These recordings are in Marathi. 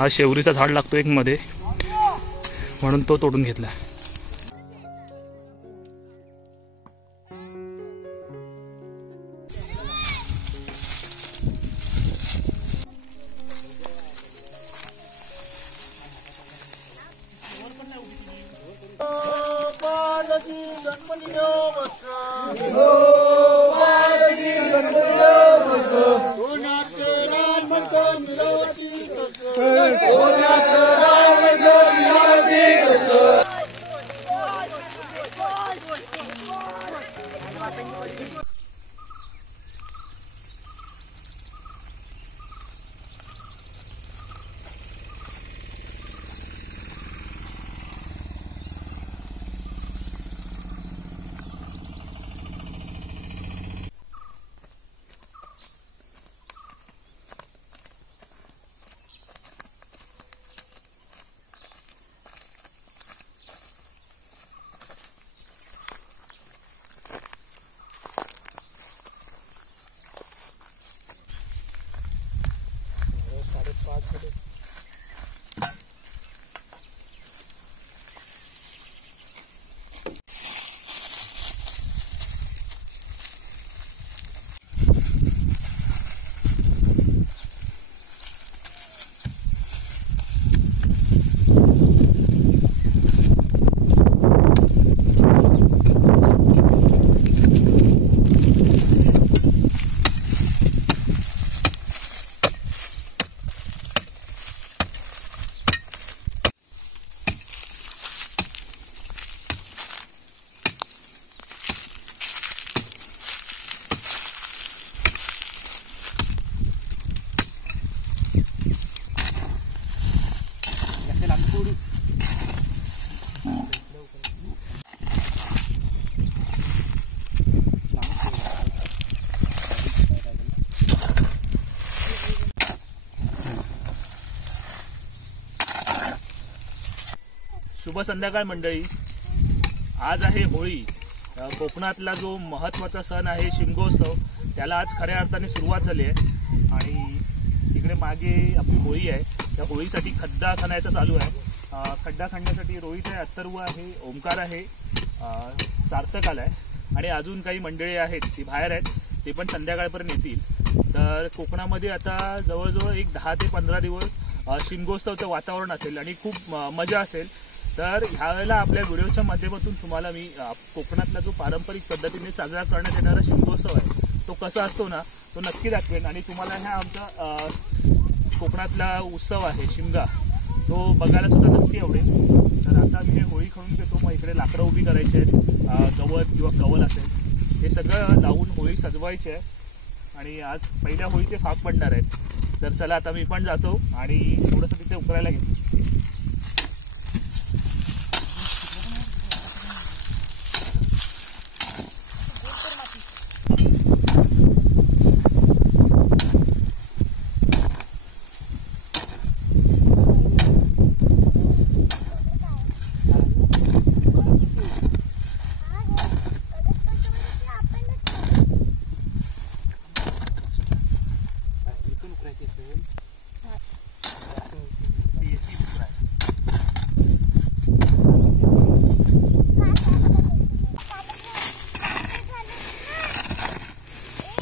हा शेवरीचा झाड लागतो एक मध्ये, म्हणून तो तोडून घेतला. शुभ संध्याकाळ मंडळी. आज आहे होळी. कोकणातला जो महत्त्वाचा सण आहे शिमगोत्सव, त्याला आज खऱ्या अर्थाने सुरुवात झाली आहे. आणि तिकडे मागे आपली होळी आहे, त्या होळीसाठी खड्डा खणायचा चालू आहे. खड्डा खणण्यासाठी रोहित आहे, अथर्व आहे, ओमकार आहे, सार्थक आला आहे आणि अजून काही मंडळी आहेत ती बाहेर आहेत, ते पण संध्याकाळपर्यंत येतील. तर कोकणामध्ये आता जवळजवळ एक 10 ते 15 दिवस शिमगोत्सवचं वातावरण असेल आणि खूप मजा असेल. तर ह्यावेळेला आपल्या व्हिडिओच्या माध्यमातून तुम्हाला मी कोकणातला जो पारंपरिक पद्धतीने साजरा करण्यात येणारा शिमगोत्सव आहे तो कसा असतो ना, तो नक्की दाखवेन. आणि तुम्हाला ह्या आमचा कोकणातला उत्सव आहे शिमगा, तो बघायला सुद्धा नक्की आवडेल. तर आता मी हे होळी खणून घेतो. मग इकडे लाकडं उभी करायची आहेत, गवत किंवा कवल असेल हे सगळं लावून होळी सजवायची आहे. आणि आज पहिल्या होळीचे फाक पडणार आहेत. तर चला आता मी पण जातो आणि थोडंसं तिथे उकरायला घेतो.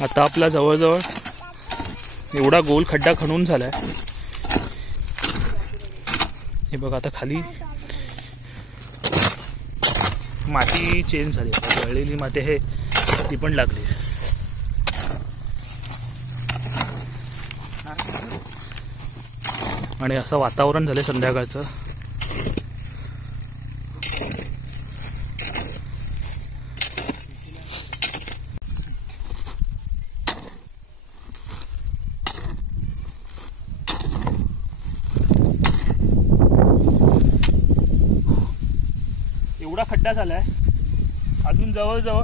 आता आपला जवळजवळ एवढा गोल खड्डा खणून झालाय. हे बघा, आता खाली माती चेंज झाली, जळलेली माती आहे ती पण लागली. आणि असं वातावरण झालं संध्याकाळचं. एवढा खड्डा झालाय, अजून जवळजवळ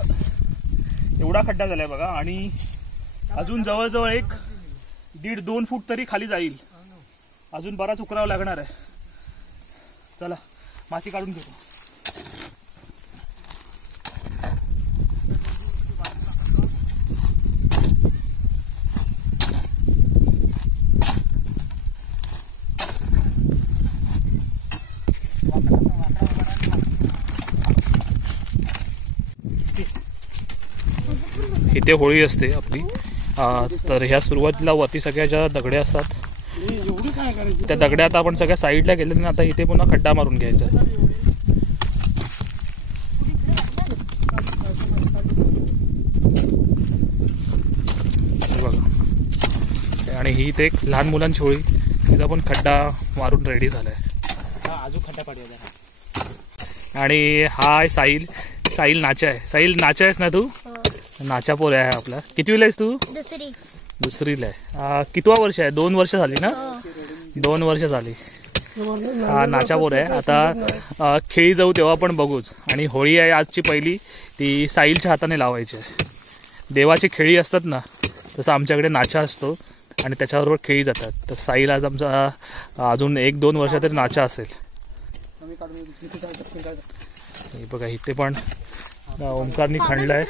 एवढा खड्डा झालाय बघा. आणि अजून जवळजवळ 1.5-2 फूट तरी खाली जाईल. अजून बराच उकरावं लागणार आहे. चला माती काढून घेतो. इथे होळी असते आपली। तर ह्या सुरुवातीला वरती सगळ्या ज्या दगड्या असतात त्या दगड्या आता आपण सगळ्या साईडला गेले ना, आता इथे पुन्हा खड्डा मारून घ्यायचा। बघा, आणि ही इथे एक लहान मुलांची होळी, तिचा पण खड्डा मारून रेडी झालाय। अजून खड्डा पाडूया। आणि हा आहे साहिल, साहिल नाचा आहे। साहिल नाचा आहेस ना तू? नाचा पोर आहे आपला। कितवीला आहेस तू? दुसरीला आहे। कितवा वर्ष आहे? 2 वर्ष झाली ना? 2 वर्ष झाली। हा नाचा पोर आहे। आता खेळी जाऊ तेव्हा पण बघूच। आणि होळी आहे आजची पहिली, ती साहिलच्या हाताने लावायची आहे। देवाची खेळी असतात ना, तसं आमच्याकडे नाचा असतो आणि त्याच्याबरोबर खेळी जातात। तर साहिल आज आमचा अजून 1-2 वर्ष तरी नाचा असेल। हे बघा, इथे पण ओमकारनी खणलंय।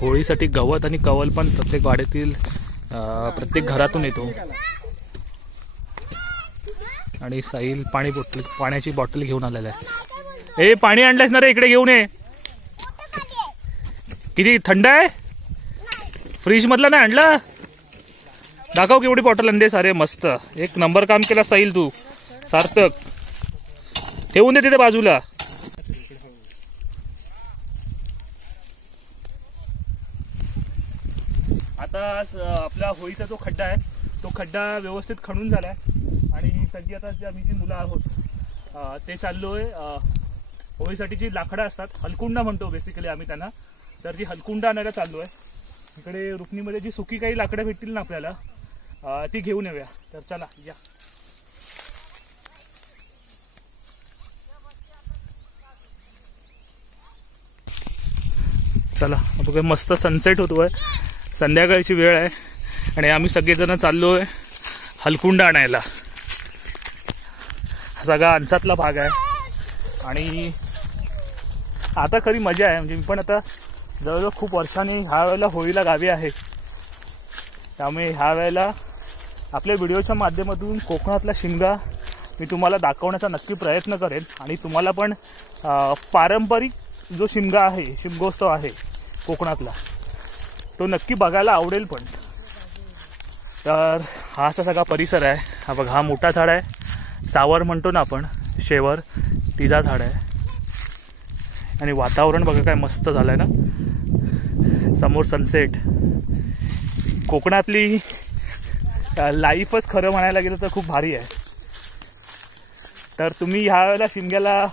होळीसाठी गवत आणि कवल पण प्रत्येक वाड्यातील प्रत्येक घरातून येतो। आणि साहिल पाण्याची बॉटल घेऊन आलेला आहे। ए, पाणी आणलंयस ना रे? इकडे घेऊन ये। किती थंड आहे? फ्रीज मधला नाही आणला? दाखव केवढी बॉटल आणली सारे। मस्त, एक नंबर काम केला साहिल तू, सार्थक। ठेवून दे तिथे बाजूला। आता आपला होळीचा जो खड्डा आहे तो खड्डा व्यवस्थित खणून झालाय आणि सगळी आता जी आम्ही जी मुलं आहोत ते चाललोय होळीसाठी जी लाकडं असतात, हलकुंडा म्हणतो बेसिकली आम्ही त्यांना, तर जी हलकुंडा आणायला चाललोय। इकडे रुक्मिणीमध्ये जी सुकी काही लाकडं भेटतील ना आपल्याला, ती घेऊन येऊया। तर चला या। चला बघा, मस्त सनसेट होतोय, संध्याकाळची वेळ आहे आणि आम्ही सगळेजण चाललोय हलकुंडा आणायला। हा सगळा अंचातला भाग आहे आणि आता खरी मजा आहे। म्हणजे मी पण आता जवळजवळ खूप वर्षांनी ह्या वेळेला होळीला गावी आहे, त्यामुळे ह्या वेळेला आपल्या व्हिडिओच्या माध्यमातून कोकणातला शिमगा मी तुम्हाला दाखवण्याचा नक्की प्रयत्न करेन आणि तुम्हाला पण पारंपरिक जो शिमगा आहे, शिमगोत्सव आहे कोकणातला, तो नक्की बघायला आवडेल पण। तर हा असा सगळा परिसर आहे। हा बघा, हा मोठा झाड आहे, सावर म्हणतो ना आपण, शेवर, तिचा झाड आहे। आणि वातावरण बघा काय मस्त झालंय ना, समोर सनसेट। कोकणातली लाईफच खरं म्हणायला गेलं तर खूप भारी आहे। तर तुम्ही ह्या वेळेला शिमग्याला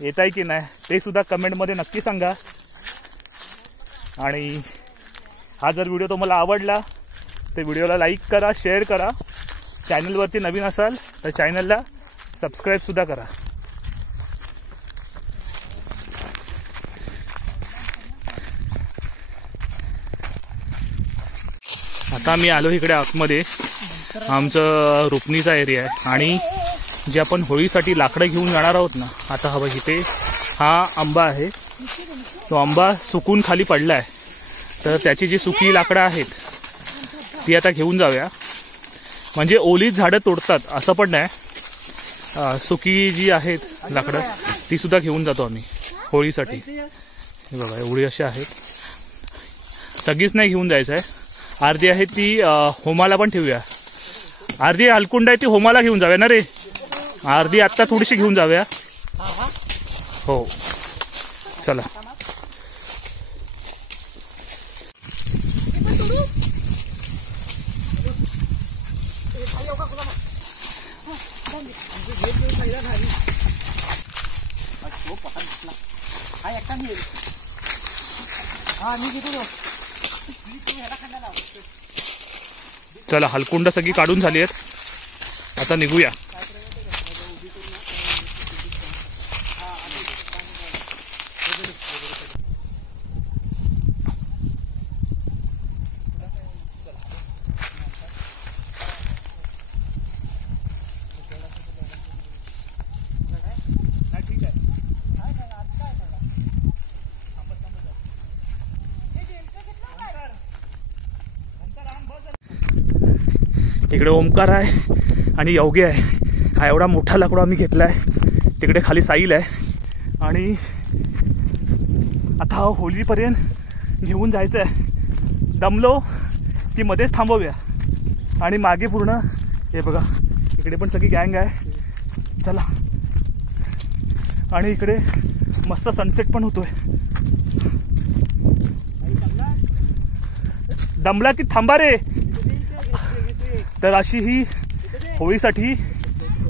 येताय की नाही ते सुद्धा कमेंटमध्ये नक्की सांगा। आणि हा जर व्हिडिओ तुम्हाला आवडला तर व्हिडिओला लाईक करा, शेअर करा। चॅनलवरती नवीन असाल तर चॅनलला सबस्क्राईब सुद्धा करा। आता मी आलो इकडे आतमध्ये, आमचं रुक्मिणीचा एरिया आहे आणि जे आपण होळीसाठी लाकडं घेऊन जाणार आहोत ना, आता हा बघ इथे हा आंबा आहे, तो आंबा सुकून खाली पडला आहे। तर त्याची जी सुकी लाकडं आहेत ती आता घेऊन जाऊया। म्हणजे ओलीच झाडं तोडतात असं पण नाही, सुकी जी आहेत लाकडं ती सुद्धा घेऊन जातो आम्ही होळीसाठी। हे बघा, एवढी अशी आहेत, सगळीच नाही घेऊन जायचं आहे, अर्धी आहे ती होमाला पण ठेवूया। अर्धी हलकुंड आहे ती होमाला घेऊन जाऊया ना रे, अर्धी आत्ता थोडीशी घेऊन जाऊया। हो चला। चला, हलकुंड सगळी काढून झाली आहेत, आता निघूया। इकडे ओमकार आहे आणि योगी आहे. हा एवढा मोठा लाकडू आम्ही घेतला आहे. तिकडे खाली साईल आहे आणि आता होलीपर्यंत घेऊन जायचं आहे. दमलो की मध्येच थांबवूया. आणि मागे पूर्ण हे बघा, इकडे पण सगळी गँग आहे. चला. आणि इकडे मस्त सनसेट पण होतोय. दमला की थांबा रे. तर अशी ही होळीसाठी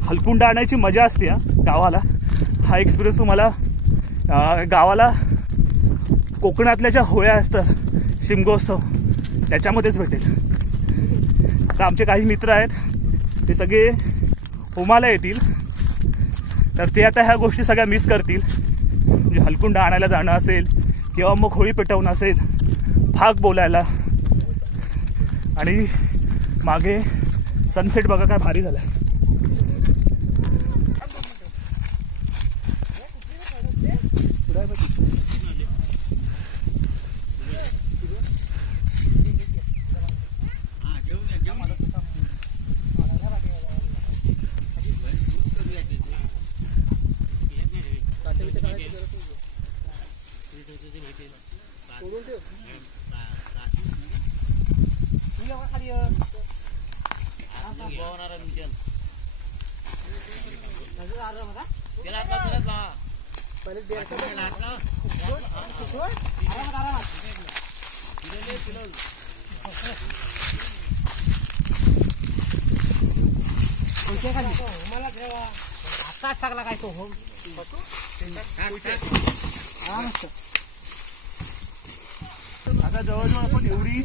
हलकुंडा आणायची मजा असते गावाला. हा एक्सपिरियन्स तुम्हाला गावाला कोकणातल्या ज्या होळ्या असतात, शिमगोत्सव, त्याच्यामध्येच भेटेल. तर आमचे काही मित्र आहेत, ते सगळे होमाला येतील. तर ते आता ह्या गोष्टी सगळ्या मिस करतील. म्हणजे हलकुंडा आणायला जाणं असेल किंवा मग होळी पेटवणं असेल, फाग बोलायला. आणि मागे सनसेट बघा काय भारी झाला. आता जवळजवळ आपण एवढी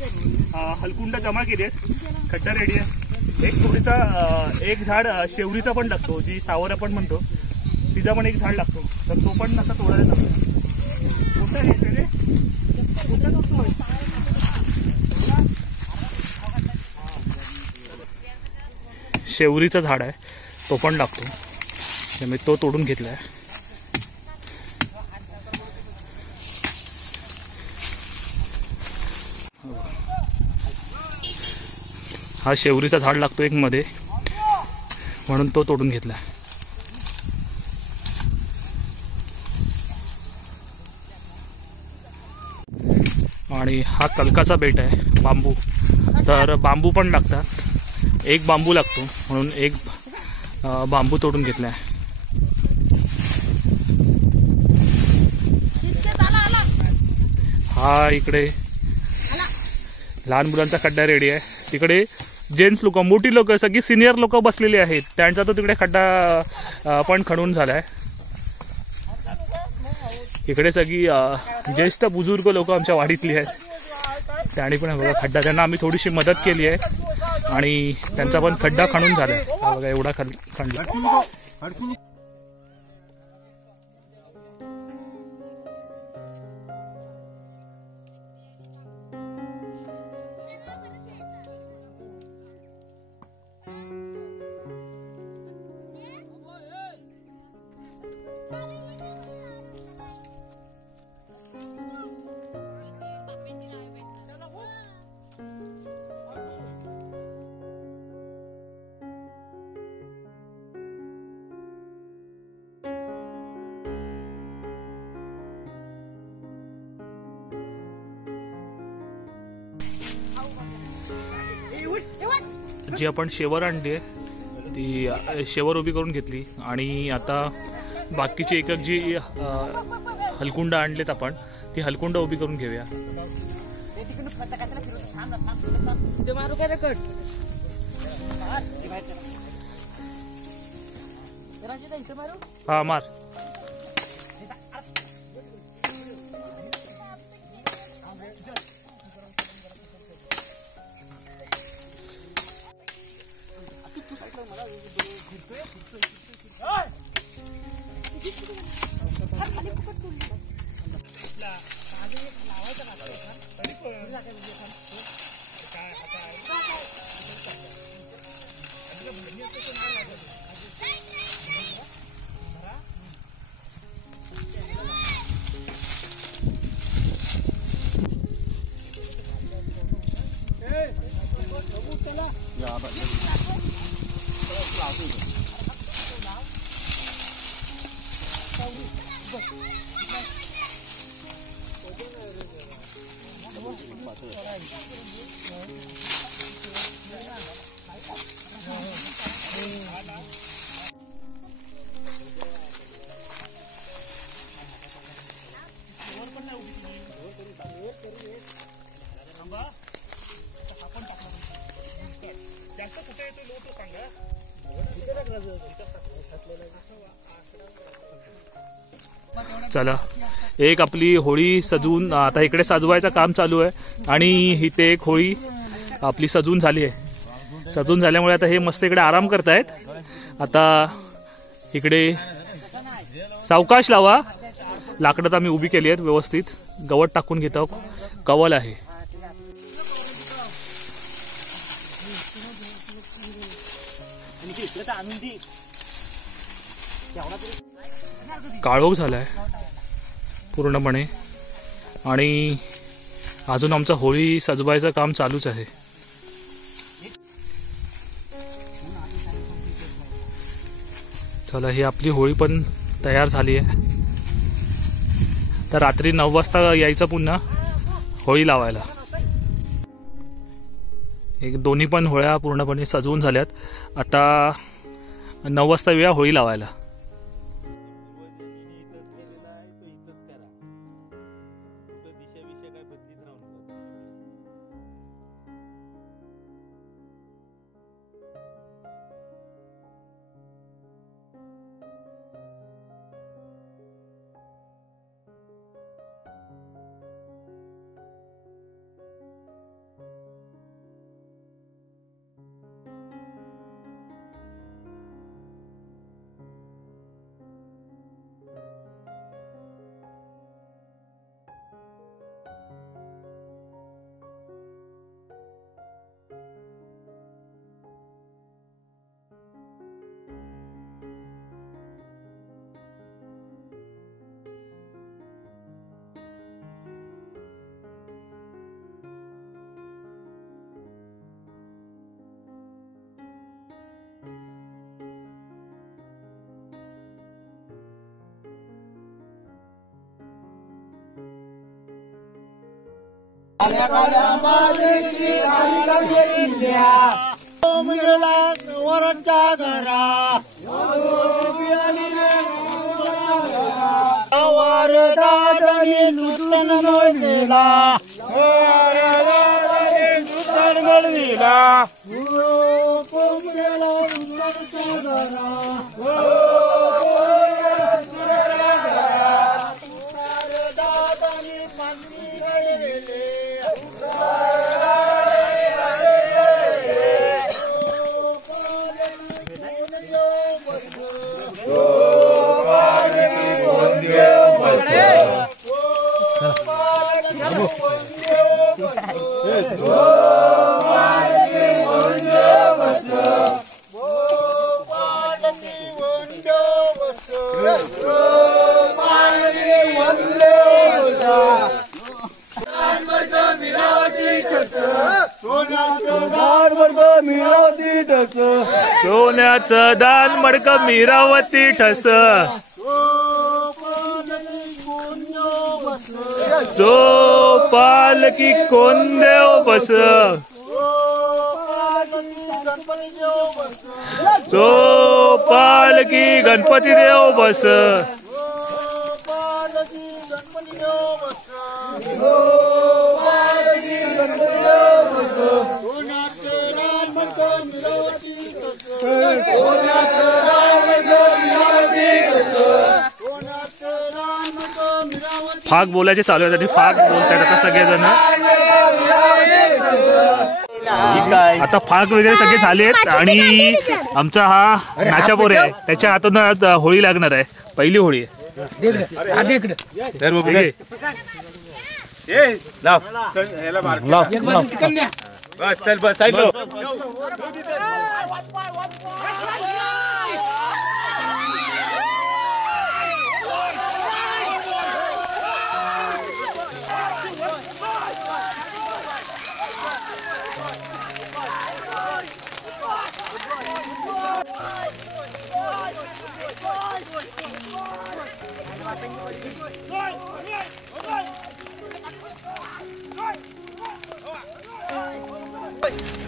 हलकुंडा जमा केली आहेत. खड्डा रेडी आहे. एक थोडीसा एक झाड शेवरीचा पण लागतो, जी सावर आपण म्हणतो, तिचा पण एक झाड लागतो. तर तो पण असा तोडायला लागतो. मोठा घेतले रे, शेवरीचा झाड आहे, तो पण लागतो. त्यामुळे तो तोडून घेतला आहे. हा शेवरीचा झाड लागतो एक मध्ये, म्हणून तो तोडून घेतला. आणि हा कलकाचा बेट आहे, बांबू. तर बांबू पण लागतात. एक बांबू लागतो म्हणून एक बांबू तोडून घेतला आहे. हा इकडे लहान मुलांचा खड्डा रेडी आहे. तिकडे जेंट्स लोक, मोठी लोक, सगळी सिनियर लोक बसलेली आहेत. त्यांचा तो तिकडे खड्डा पण खणून झालाय. इकडे सगळी ज्येष्ठ बुजुर्ग लोक आमच्या वाडीतली आहेत. त्यांनी पण बघा खड्डा, त्यांना आम्ही थोडीशी मदत केली आहे आणि त्यांचा पण खड्डा खणून झालाय. बघा एवढा खणला. जी आपण शेवर आणली आहे ती शेवर उभी करून घेतली. आणि आता बाकीची एक जी हलकुंड आणलेत आपण, ती हलकुंड उभी करून घेऊया. हा मार. चला, एक आपली होळी सजवून आता इकडे सजवायचं काम चालू आहे आणि इथे एक होळी आपली सजवून झाली आहे. सजवून झाल्यामुळे आता हे मस्त इकडे आराम करतायत. आता इकडे सावकाश लावा, लाकडं तर आम्ही उभी केली आहेत व्यवस्थित. गवत टाकून घेतो, कवल आहे. काळोख झालाय पूर्णपणे आणि अजून आमचं होळी सजवायचं काम चालूच आहे. चला, ही आपली होळी पण तयार झाली आहे. तर रात्री 9 वाजता यायचं पुन्हा होळी लावायला. एक दोन्ही पण होळ्या पूर्णपणे सजवून झाल्यात. आता 9 वाजता वेळा होळी लावायला. वरच्या घरा वारदानी नूतन गळविला नूतन गळविला सोन्याचं दान मडकं मिरावती ठस. जो पालकी कोण देव बस. तो पालकी गणपती देव बस. फाग बोलायचे चालू आहे, फाग बोलतायत आता सगळेजण. आता फाग वगैरे सगळे झाले आहेत आणि आमचा हा नाचापोरे आहे, त्याच्या हातून होळी लागणार आहे. पहिली होळी आहे.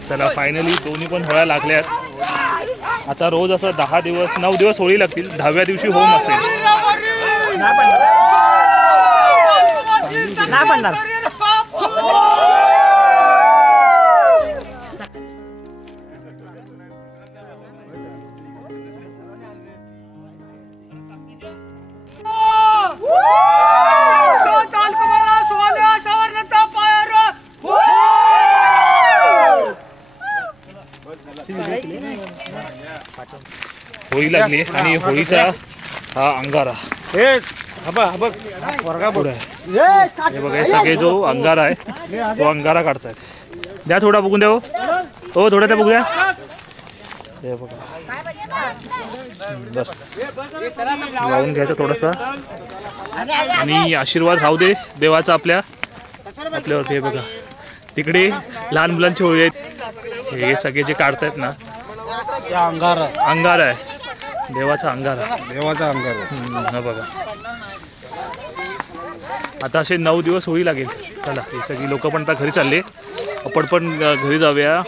चला फायनली दोन्ही पण होळ्या लागल्यात. आता रोज असं 10 दिवस 9 दिवस होळी लागतील. 10व्या दिवशी होम असेल. नाही बनणार. होळी लागली आणि होळीचा हा अंगारा पुढे आहे. हे बघा हे सगळे जो अंगारा आहे तो अंगारा काढतायत. द्या थोडा बघून द्या. हो थोडा त्या बघू द्या. हे बघा बस लावून घ्यायचं थोडासा आणि आशीर्वाद राहू दे देवाचा आपल्यावरती. हे बघा तिकडे लहान मुलांची होळी आहेत. हे सगळे जे काढतायत ना अंगार आहे देवाचा अंगार. हा बघा आता असे 9 दिवस होळी लागेल. चला ही सगळी लोक पण आता घरी चालले. आपण पण घरी जाऊया.